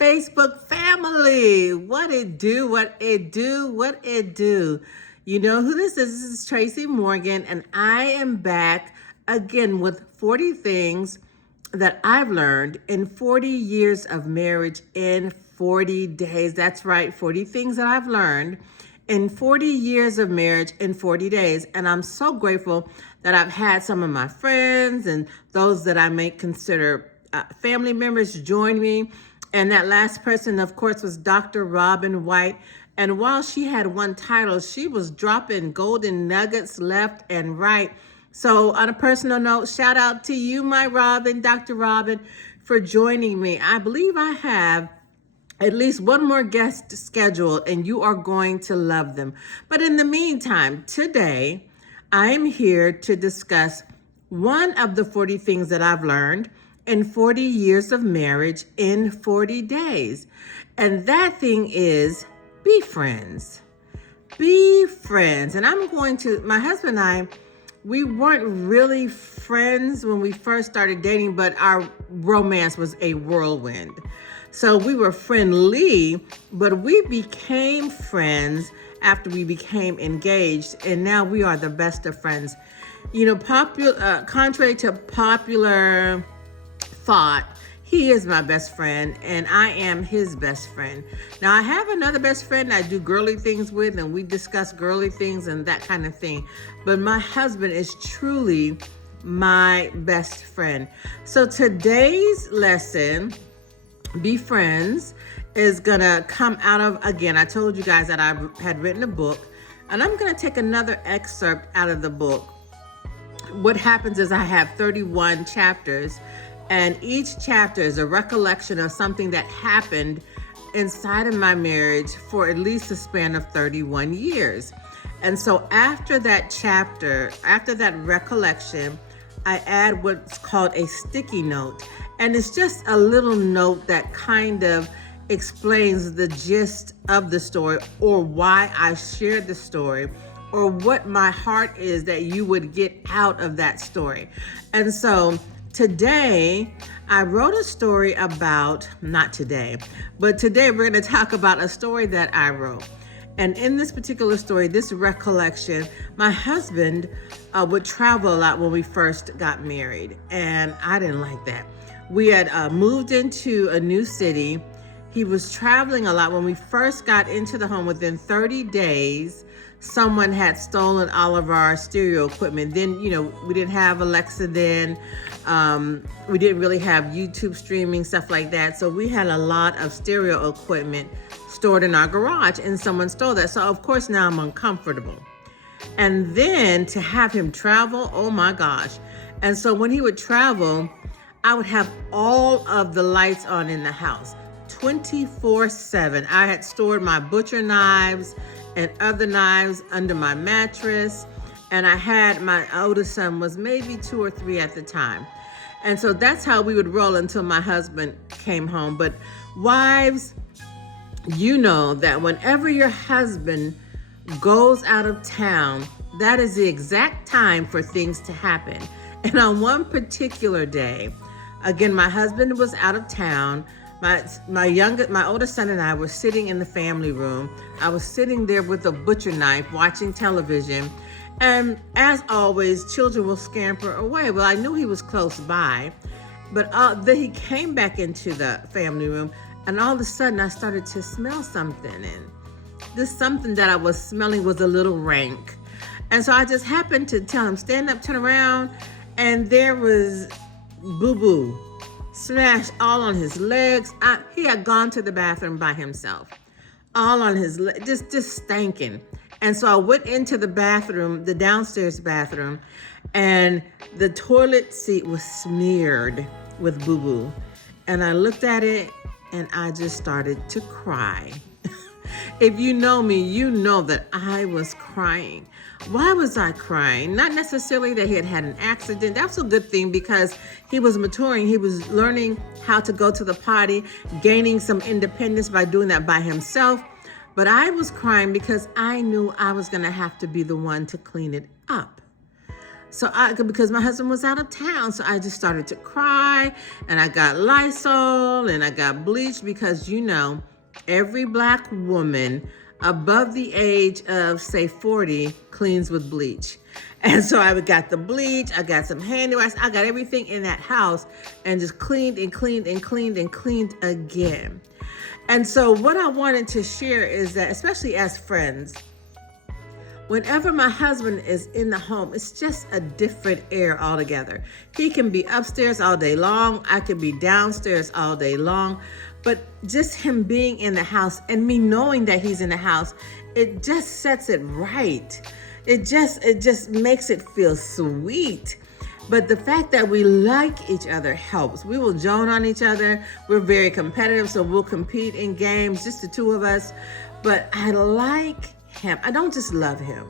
Facebook family. What it do, what it do, what it do. You know who this is? This is Tracy Morgan, and I am back again with 40 things that I've learned in 40 years of marriage in 40 days. That's right, 40 things that I've learned in 40 years of marriage in 40 days. And I'm so grateful that I've had some of my friends and those that I may consider family members join me. And that last person, of course, was Dr. Robin White. And while she had one title, she was dropping golden nuggets left and right. So on a personal note, shout out to you, my Robin, Dr. Robin, for joining me. I believe I have at least one more guest scheduled, and you are going to love them. But in the meantime, today, I am here to discuss one of the 40 things that I've learned in 40 years of marriage in 40 days. And that thing is be friends. Be friends. And my husband and I, we weren't really friends when we first started dating, but our romance was a whirlwind. So we were friendly, but we became friends after we became engaged, and now we are the best of friends. You know, contrary to popular thought, he is my best friend, and I am his best friend. Now, I have another best friend I do girly things with, and we discuss girly things and that kind of thing. But my husband is truly my best friend. So today's lesson, Be Friends, is gonna come out of, again, I told you guys that I had written a book, and I'm gonna take another excerpt out of the book. What happens is I have 31 chapters, and each chapter is a recollection of something that happened inside of my marriage for at least a span of 31 years. And so after that chapter, after that recollection, I add what's called a sticky note. And it's just a little note that kind of explains the gist of the story, or why I shared the story, or what my heart is that you would get out of that story. And so today, I wrote a story about, not today, but today we're going to talk about a story that I wrote. And in this particular story, this recollection, my husband would travel a lot when we first got married, and I didn't like that. We had moved into a new city. He was traveling a lot. When we first got into the home, within 30 days, someone had stolen all of our stereo equipment. Then, you know, we didn't have Alexa then. We didn't really have YouTube streaming, stuff like that. So we had a lot of stereo equipment stored in our garage, and someone stole that. So of course now I'm uncomfortable. And then to have him travel, oh my gosh. And so when he would travel, I would have all of the lights on in the house 24/7. I had stored my butcher knives and other knives under my mattress. And I had, my oldest son was maybe 2 or 3 at the time. And so that's how we would roll until my husband came home. But wives, you know that whenever your husband goes out of town, that is the exact time for things to happen. And on one particular day, again, my husband was out of town. My oldest son and I were sitting in the family room. I was sitting there with a butcher knife watching television. And as always, children will scamper away. Well, I knew he was close by, but then he came back into the family room, and all of a sudden I started to smell something. And this something that I was smelling was a little rank. And so I just happened to tell him, stand up, turn around, and there was boo-boo smashed all on his legs. He had gone to the bathroom by himself, all on his legs, just stinking. And so I went into the bathroom, the downstairs bathroom, and the toilet seat was smeared with boo-boo. And I looked at it, and I just started to cry. If you know me, you know that I was crying. Why was I crying? Not necessarily that he had had an accident. That's a good thing, because he was maturing. He was learning how to go to the potty, gaining some independence by doing that by himself. But I was crying because I knew I was going to have to be the one to clean it up. Because my husband was out of town, so I just started to cry, and I got Lysol and I got bleach because, every Black woman above the age of, say, 40 cleans with bleach. And so I got the bleach, I got some hand wash, I got everything in that house and just cleaned and cleaned and cleaned and cleaned again. And so what I wanted to share is that, especially as friends, whenever my husband is in the home, it's just a different air altogether. He can be upstairs all day long. I can be downstairs all day long. But just him being in the house and me knowing that he's in the house, it just sets it right. It just makes it feel sweet. But the fact that we like each other helps. We will joan on each other. We're very competitive, so we'll compete in games, just the two of us. But I like him. I don't just love him.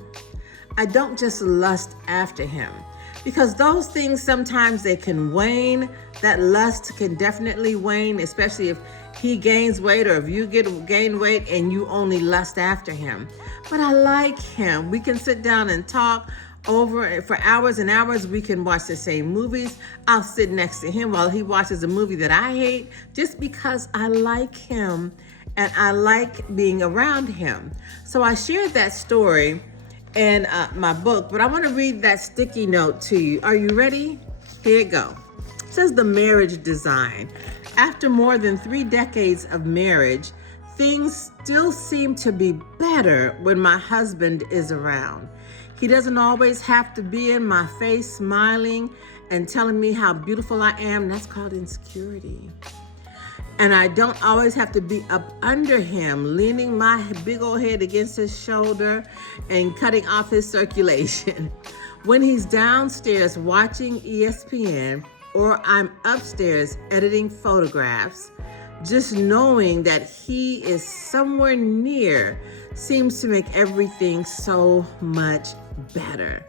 I don't just lust after him. Because those things, sometimes they can wane. That lust can definitely wane, especially if he gains weight or if you gain weight and you only lust after him. But I like him. We can sit down and talk over for hours and hours. We can watch the same movies. I'll sit next to him while he watches a movie that I hate, just because I like him and I like being around him. So I shared that story in my book, but I want to read that sticky note to you. Are you ready? Here it goes. It says the marriage design. After more than 3 decades of marriage, things still seem to be better when my husband is around. He doesn't always have to be in my face smiling and telling me how beautiful I am. That's called insecurity. And I don't always have to be up under him, leaning my big old head against his shoulder and cutting off his circulation. When he's downstairs watching ESPN or I'm upstairs editing photographs, just knowing that he is somewhere near seems to make everything so much better.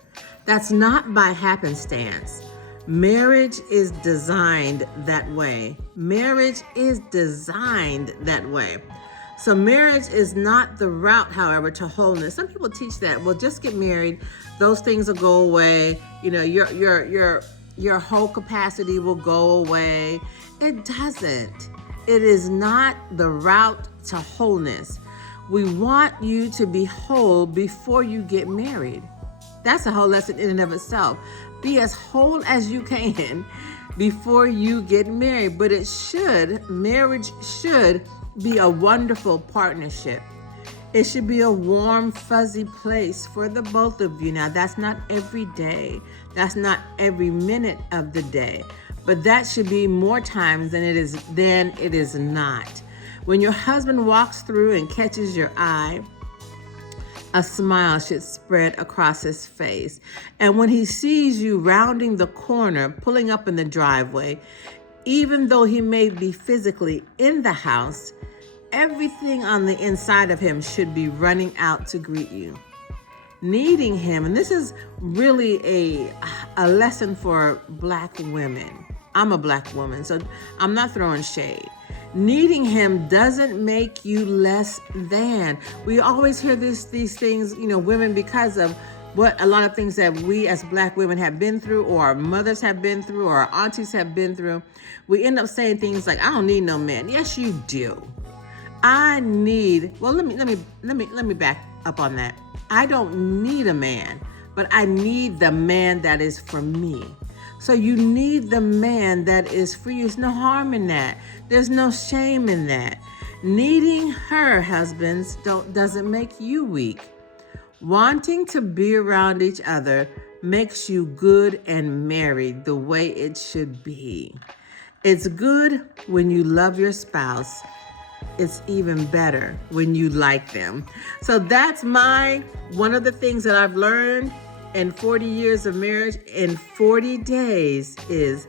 That's not by happenstance. Marriage is designed that way. Marriage is designed that way. So marriage is not the route, however, to wholeness. Some people teach that, well, just get married. Those things will go away. Your whole capacity will go away. It doesn't. It is not the route to wholeness. We want you to be whole before you get married. That's a whole lesson in and of itself. Be as whole as you can before you get married. But marriage should be a wonderful partnership. It should be a warm, fuzzy place for the both of you. Now, that's not every day. That's not every minute of the day. But that should be more times than it is not. When your husband walks through and catches your eye, a smile should spread across his face. And when he sees you rounding the corner, pulling up in the driveway, even though he may be physically in the house, everything on the inside of him should be running out to greet you. Needing him, and this is really a lesson for Black women. I'm a Black woman, so I'm not throwing shade. Needing him doesn't make you less than. We always hear these things, women, because of what a lot of things that we as Black women have been through, or our mothers have been through, or our aunties have been through. We end up saying things like, "I don't need no man." Yes, you do. Let me back up on that. I don't need a man, but I need the man that is for me. So you need the man that is for you. There's no harm in that. There's no shame in that. Needing her, husbands, doesn't make you weak. Wanting to be around each other makes you good and married the way it should be. It's good when you love your spouse. It's even better when you like them. So that's one of the things that I've learned in 40 years of marriage in 40 days is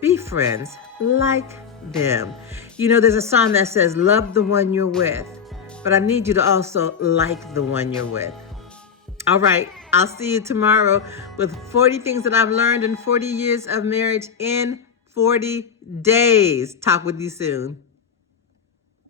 be friends, like them. There's a song that says, love the one you're with, but I need you to also like the one you're with. All right, I'll see you tomorrow with 40 things that I've learned in 40 years of marriage in 40 days. Talk with you soon.